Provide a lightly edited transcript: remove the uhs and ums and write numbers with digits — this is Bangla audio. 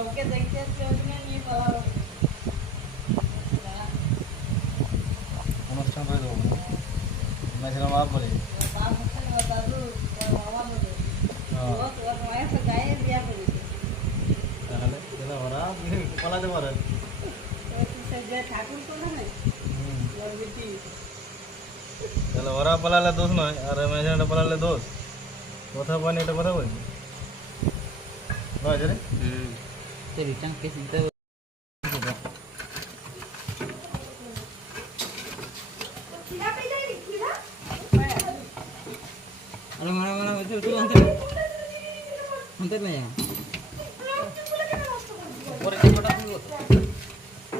ওকে দেখতে আসছে ওখানে নিয়ে পালাবো অনুষ্ঠান করে দেবো মেয়েছিলাম বাপ বলে বাপ হচ্ছে না দাদু বাবা বলে ওর মায়ের সাথে গায়ে বিয়া করেছে তাহলে ওরা পালাতে পারে ঠাকুর করে না ওর বেটি তাহলে ওরা পালালে দোষ নয় আর মেয়েছিলামটা পালালে দোষ কথা বলি এটা কথা বলছি নয় রে রিটার্ন কেস দিতে अरे मारा मारा तू अंतर में अंतर में जा